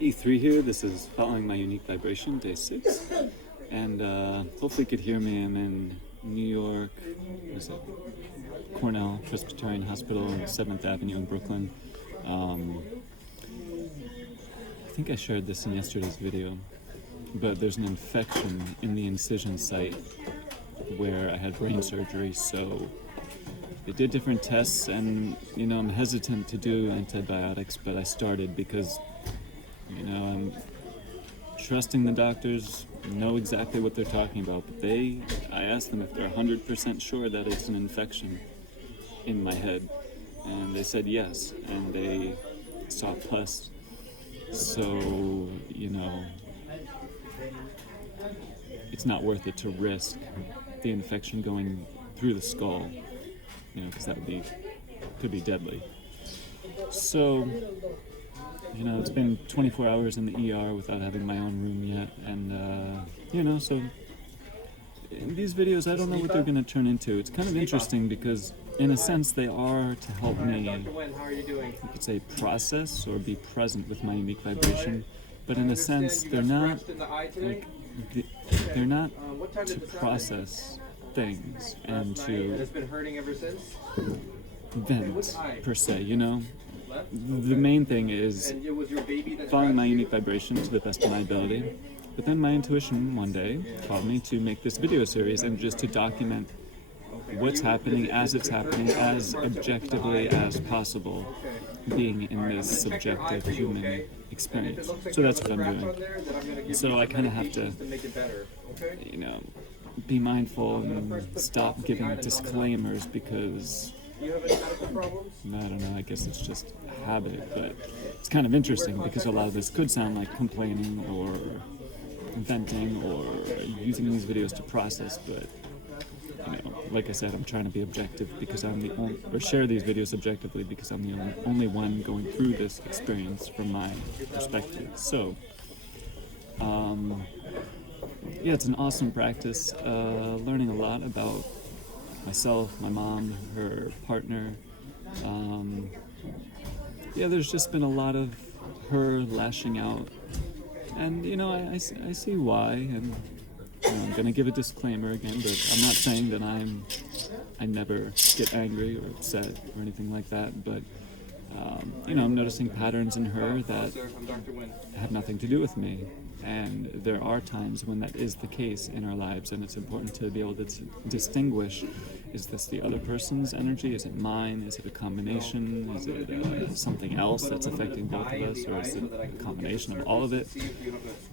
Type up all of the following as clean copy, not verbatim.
E3 here. This is Following My Unique Vibration, day 6. And hopefully you could hear me. I'm in New York, what is it? Cornell Presbyterian Hospital on 7th Avenue in Brooklyn. I think I shared this in yesterday's video, but there's an infection in the incision site where I had brain surgery, so they did different tests, and I'm hesitant to do antibiotics, but I started because I'm trusting the doctors, know exactly what they're talking about, but I asked them if they're 100% sure that it's an infection in my head, and they said yes, and they saw pus. So, it's not worth it to risk the infection going through the skull, because that could be deadly. So, it's been 24 hours in the ER without having my own room yet, and, so in these videos, I don't know what they're going to turn into. It's kind of interesting because, in a sense, they are to help me, you could say, process or be present with my unique vibration, but in a sense, they're not to process things and to vent, per se, The main thing is following my unique vibration to the best of my ability. But then my intuition one day called me to make this video series and just to document what's happening as it's happening as objectively as possible, being in this subjective human experience. So that's what I'm doing. So I kind of have to, be mindful and stop giving disclaimers because I don't know, I guess it's just a habit, but it's kind of interesting because a lot of this could sound like complaining or venting or using these videos to process, but like I said, I'm trying to be objective because I'm the only, or share these videos objectively because I'm the only one going through this experience from my perspective. So, it's an awesome practice, learning a lot about myself, my mom, her partner. There's just been a lot of her lashing out, and I see why, and I'm gonna give a disclaimer again, but I'm not saying that I never get angry or upset or anything like that, but I'm noticing patterns in her that have nothing to do with me. And there are times when that is the case in our lives, and it's important to be able to distinguish, is this the other person's energy? Is it mine? Is it a combination? Is it something else that's affecting both of us? Or is it a combination of all of it?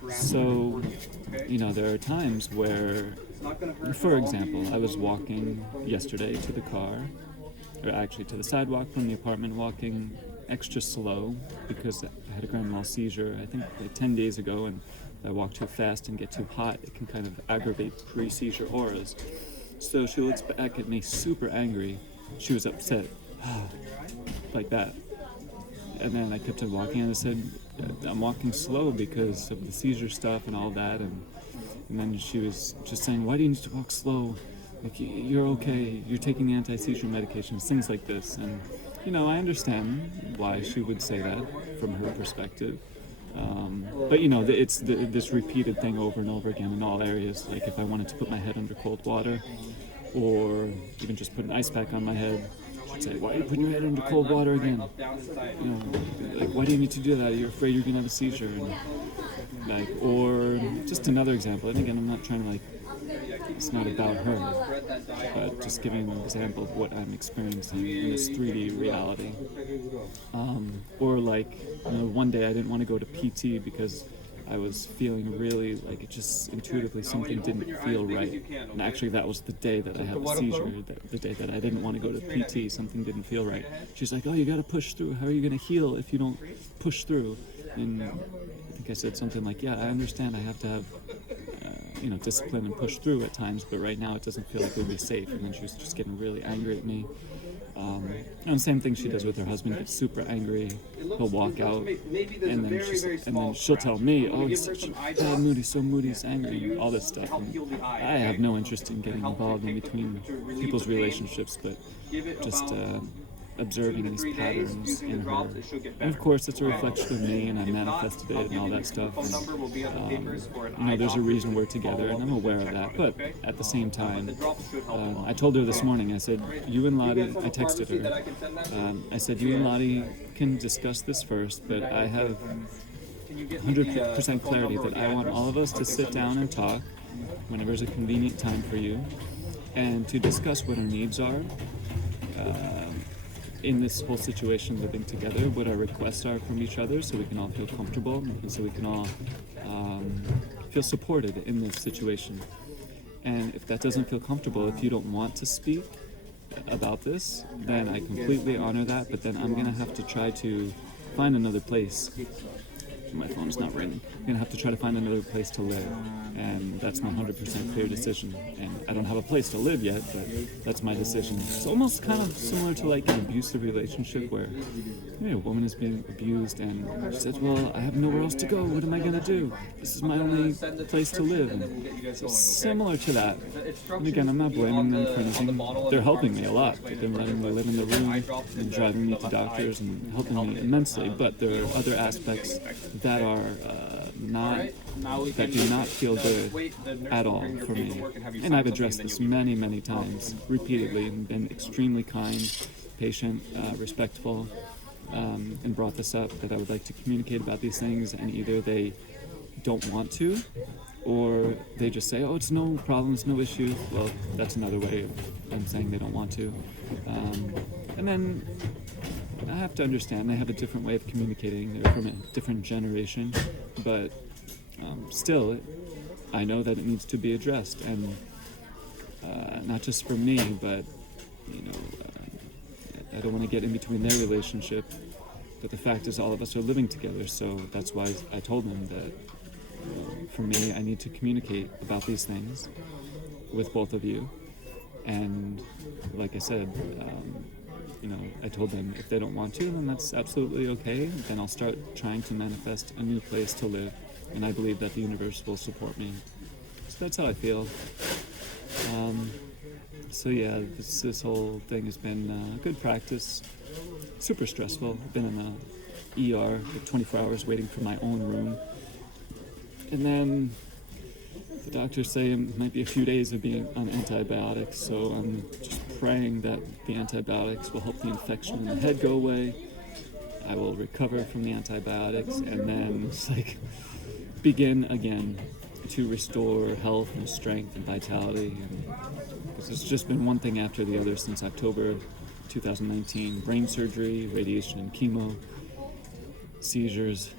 So, there are times where, for example, I was walking yesterday to the car, or actually to the sidewalk from the apartment, walking extra slow because I had a grand mal seizure, I think like 10 days ago, and if I walk too fast and get too hot, it can kind of aggravate pre-seizure auras. So she looks back at me super angry. She was upset, like that. And then I kept on walking, and I said, I'm walking slow because of the seizure stuff and all that. And then she was just saying, why do you need to walk slow? Like, you're okay, you're taking the anti-seizure medications, things like this. And I understand why she would say that from her perspective. But it's this repeated thing over and over again in all areas. Like if I wanted to put my head under cold water, or even just put an ice pack on my head, she'd say, why are you putting your head under cold water again? Like, why do you need to do that? You're afraid you're gonna have a seizure. And or just another example, and again, I'm not trying to it's not about her, but just giving an example of what I'm experiencing in this 3D reality. Or one day I didn't want to go to PT because I was feeling really it just intuitively something didn't feel right. And actually that was the day that I had the seizure, the day that I didn't want to go to PT, something didn't feel right. She's like, oh, you got to push through. How are you going to heal if you don't push through? And I think I said something like, yeah, I understand I have to have discipline and push through at times, but right now it doesn't feel like it would be safe. And then she was just getting really angry at me. And same thing she does with her husband, gets super angry, he'll walk out, and then she'll tell me, oh, he's such bad mood, he's so moody, he's angry, and all this stuff. And I have no interest in getting involved in between people's relationships, but just observing these patterns in her. And of course, it's a reflection of me, and I manifested it and all that stuff. And, there's a reason we're together, and I'm aware of that. But at the same time, I told her this morning, I said, you and Lottie, I texted her, I said, you and Lottie can discuss this first, but I have 100% clarity that I want all of us to sit down and talk whenever is a convenient time for you, and to discuss what our needs are in this whole situation, living together, what our requests are from each other, so we can all feel comfortable and so we can all feel supported in this situation. And if that doesn't feel comfortable, if you don't want to speak about this, then I completely honor that, but then I'm going to have to try to find another place. My phone's not ringing. I'm going to have to try to find another place to live. And that's my 100% clear decision. And I don't have a place to live yet, but that's my decision. It's almost kind of similar to like an abusive relationship where a woman is being abused and she says, well, I have nowhere else to go. What am I going to do? This is my only place to live. And so similar to that. And again, I'm not blaming them for anything. They're helping me a lot. They're letting me live in the room and driving me to doctors and helping me immensely. But there are other aspects that are that do not feel good at all for me. And I've addressed this many, many times, repeatedly, and been extremely kind, patient, respectful, and brought this up, that I would like to communicate about these things, and either they don't want to, or they just say, oh, it's no problems, no issue. Well, that's another way of them saying they don't want to. And then I have to understand they have a different way of communicating. They're from a different generation, but still, I know that it needs to be addressed, and not just for me, but I don't want to get in between their relationship. But the fact is, all of us are living together, so that's why I told them that for me, I need to communicate about these things with both of you. And like I said, I told them if they don't want to, then that's absolutely okay. Then I'll start trying to manifest a new place to live, and I believe that the universe will support me. So that's how I feel. So yeah, this whole thing has been good practice. Super stressful. I've been in the ER for 24 hours waiting for my own room. And then the doctors say it might be a few days of being on antibiotics, so I'm just praying that the antibiotics will help the infection in the head go away. I will recover from the antibiotics, and then it's like begin again to restore health and strength and vitality. Because it's just been one thing after the other since October 2019. Brain surgery, radiation and chemo, seizures,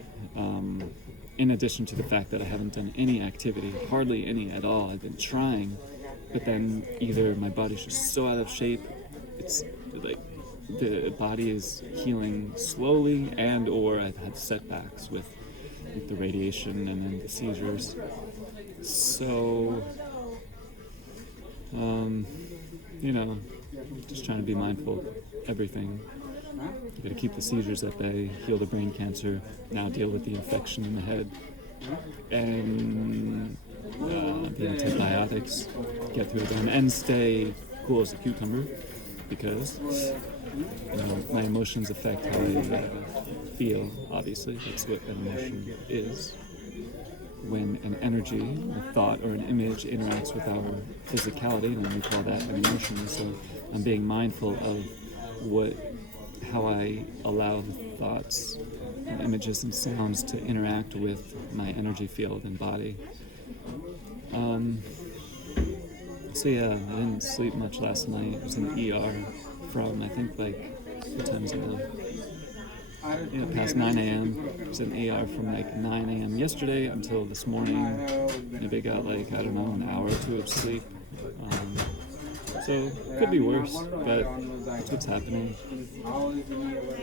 in addition to the fact that I haven't done any activity, hardly any at all. I've been trying, but then either my body's just so out of shape, it's like the body is healing slowly, and or I've had setbacks with the radiation and then the seizures. So, just trying to be mindful of everything. You gotta keep the seizures at bay, heal the brain cancer, now deal with the infection in the head, and the antibiotics, get through them, and stay cool as a cucumber, because my emotions affect how I feel, obviously. That's what an emotion is. When an energy, a thought, or an image interacts with our physicality, then we call that an emotion. So I'm being mindful of how I allow the thoughts and images and sounds to interact with my energy field and body. So yeah, I didn't sleep much last night. I was in the ER from, I think, what time is it now? Past 9 a.m. I was in the ER from 9 a.m. yesterday until this morning. Maybe I got an hour or two of sleep. So could be worse, but that's what's happening.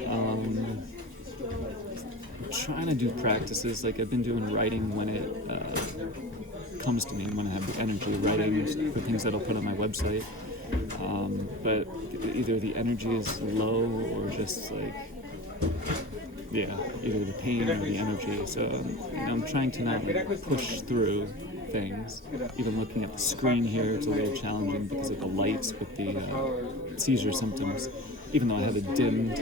I'm trying to do practices, like I've been doing writing when it comes to me, when I have the energy, writing for things that I'll put on my website. But either the energy is low or just either the pain or the energy. So I'm trying to not push through things. Even looking at the screen here, it's a little challenging because of the lights with the seizure symptoms. even though I have a dimmed